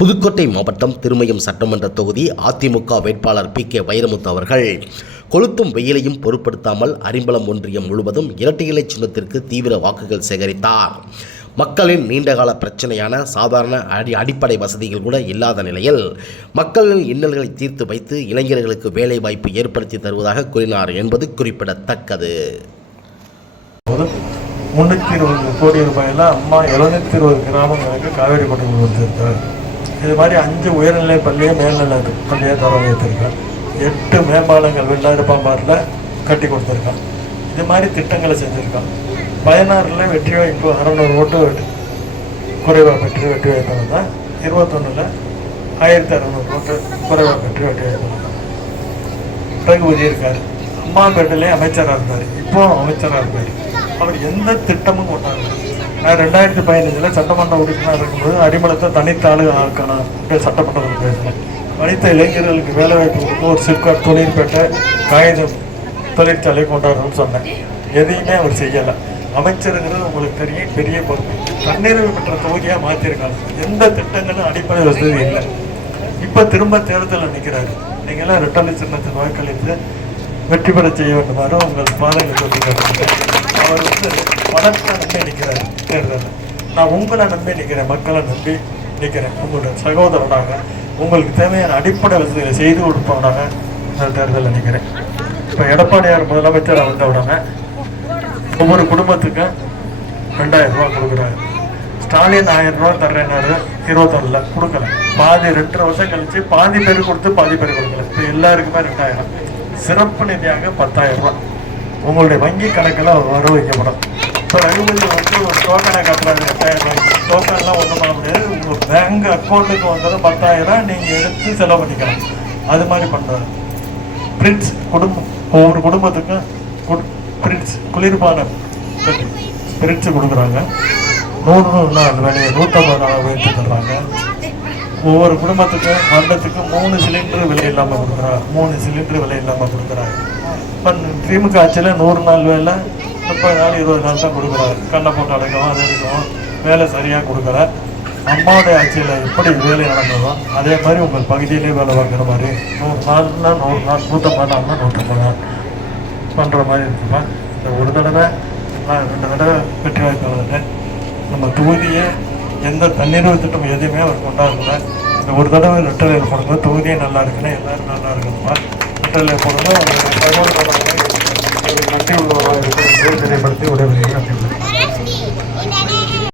புதுக்கோட்டை மாவட்டம் திருமயம் சட்டமன்ற தொகுதி அதிமுக வேட்பாளர் பி.கே. வைரமுத்து அவர்கள் கொளுத்தும் வெயிலையும் பொருட்படுத்தாமல் அரிம்பலம் ஒன்றியம் முழுவதும் இரட்டை இலை சின்னத்திற்கு தீவிர வாக்குகள் சேகரித்தார். மக்களின் நீண்டகால பிரச்சனையான சாதாரண அடிப்படை வசதிகள் கூட இல்லாத நிலையில் மக்களின் இன்னல்களை தீர்த்து வைத்து இளைஞர்களுக்கு வேலை வாய்ப்பு ஏற்படுத்தி தருவதாக கூறினார் என்பது குறிப்பிடத்தக்கது. 320 கோடி ரூபாயில் அம்மா 720 கிராமங்களுக்கு காவேரி பட்டம் கொடுத்திருக்கார். இது மாதிரி 5 உயர்நிலை பள்ளியை மேல்நிலை பள்ளியை தர வைத்திருக்கார். 8 மேம்பாலங்கள் வெள்ளாடுப்பாம்பாரில் கட்டி கொடுத்துருக்கான். இது மாதிரி திட்டங்களை செஞ்சுருக்கான். 16 வெற்றி வாய்ப்பு 600 ஓட்டு குறைவாக பெற்று வெற்றி வாய்ப்பாக தான். 21 1600 ஓட்டு குறைவாக பெற்று வெற்றி வாய்ப்பாக ரகுபதி இருக்கார். அம்மாபேட்டிலே அமைச்சராக இருந்தார். இப்போ அமைச்சராக இருக்கார். அவர் எந்த திட்டமும் கொண்டாங்க. நான் 2015 சட்டமன்ற உறுப்பினர் இருக்கும்போது அடிமலத்தை தனித்தாளு ஆக்கணும் சட்டமன்றத்தில் பேசினேன். படித்த இளைஞர்களுக்கு வேலைவாய்ப்பு கொடுக்கும் ஒரு சிப்காட் தொழிற்பேட்டை காகிதம் தொழிற்சாலை கொண்டாடணும்னு சொன்னேன். எதையுமே அவர் செய்யலை. அமைச்சருங்கிறது உங்களுக்கு தெரியும், பெரிய பொறுப்பு. தன்னிறைவு பெற்ற தொகுதியாக மாற்றிருக்காங்க. எந்த திட்டங்களும் அடிப்படை வசதி இல்லை. இப்போ திரும்ப தேர்தலில் நிற்கிறாரு. நீங்களாம் ரெட்டலை சின்னத்தை வாக்களித்து வெற்றி பெற செய்ய வேண்டுமாறு உங்கள் பாதைகளை சொல்லி அவர் பணத்தை நம்பி நிற்கிறார் தேர்தலில். நான் உங்களை நம்பி நிற்கிறேன், மக்களை நம்பி நிற்கிறேன். உங்களுடைய சகோதரனாக உங்களுக்கு தேவையான அடிப்படை வசதிகளை செய்து கொடுப்பவனாக நான் தேர்தலில் நிற்கிறேன். இப்போ எடப்பாடியார் முதலமைச்சர் வந்த உடனே ஒவ்வொரு குடும்பத்துக்கும் 2000 ரூபா கொடுக்குறாரு. ஸ்டாலின் 1000 ரூபா தர்றேன்னாரு. 21 கொடுக்கல. பாதி 2 வருஷம் கழிச்சு பாதி பேர் கொடுத்து பாதி பேர் கொடுக்கல. இப்போ எல்லாருக்குமே 2000. சிறப்பு நிதியாக 10,000 ரூபா உங்களுடைய வங்கி கணக்கில் வர வைக்கப்படும். இப்போ ரகுபதி ஒரு டோக்கனை கட்டுறாரு. 8000 ரூபாய்க்கு டோக்கன்லாம் ஒன்றும் பண்ண முடியாது. உங்கள் பேங்க் அக்கௌண்ட்டுக்கு வந்தது 10,000 நீங்கள் எடுத்து செலவு பண்ணிக்கலாம். அது மாதிரி பண்ணுறாரு. பிரிட்ஸ் ஒவ்வொரு குடும்பத்துக்கும் பிரிட்ஸ் குளிர்பானம் பிரிட்ஸ் கொடுக்குறாங்க. 100 நாள் வேலையை 150 நாள் உயர்த்தி தர்றாங்க. ஒவ்வொரு குடும்பத்துக்கும் வருடத்துக்கு 3 சிலிண்டர் விலை இல்லாமல் கொடுக்குறாங்க. 3 சிலிண்டர் விலை இல்லாமல் கொடுக்குறாங்க. இப்போ திமுக ஆட்சியில் 100 நாள் வேலை 30 நாள் 20 நாள் தான் கொடுக்குறாரு. கண்ணை போட்டு அடைக்கவும் அது எடுக்கவும் வேலை சரியாக கொடுக்கல. அம்மாவுடைய ஆட்சியில் எப்படி வேலை நடந்ததோ அதே மாதிரி உங்கள் பகுதியிலே வேலை பார்க்குற மாதிரி 100 நாள்னா 100 நாள் 150 நாள்னா 150 நாள் பண்ணுற மாதிரி இருக்குமா. இந்த ஒரு தடவை 2 தடவை வெற்றி வாய்ப்பு நம்ம தொகுதியை எந்த தண்ணீர் திட்டம் எதுவுமே அவர் கொண்டாடல. இந்த ஒரு தடவை ரெட்டலையில் போடுங்க. தொகுதியே நல்லா இருக்குன்னா எல்லோரும் நல்லா இருக்கணுமா. ரெட்டலையில் போடுங்க. நன்றி உள்ளவராக இருக்கிற தெரியப்படுத்தி உடனே